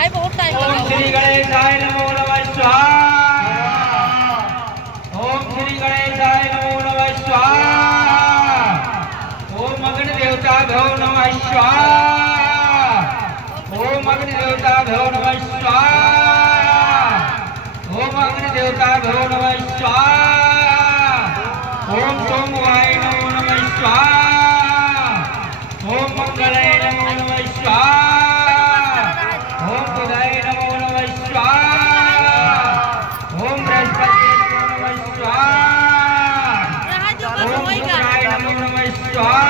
भाई बहुत टाइम ओम लगा। श्री गणेशाय नमो नमः स्वाहा। ओम श्री गणेशाय नमो नमः स्वाहा। ओम अग्नि देवता भो नमः स्वाहा। ओम अग्नि देवता भो नमः स्वाहा। ओम अग्नि देवता भो नमः स्वाहा। ओम सोमवाय नमो नमः स्वाहा। ओम मंगलाय नमो नमः स्वाहा। ओम बुधाय नमो नमः स्वाहा। ओम बृहस्पति नमो नमः स्वाहा। ओम शुक्राय नमो नमः स्वाहा।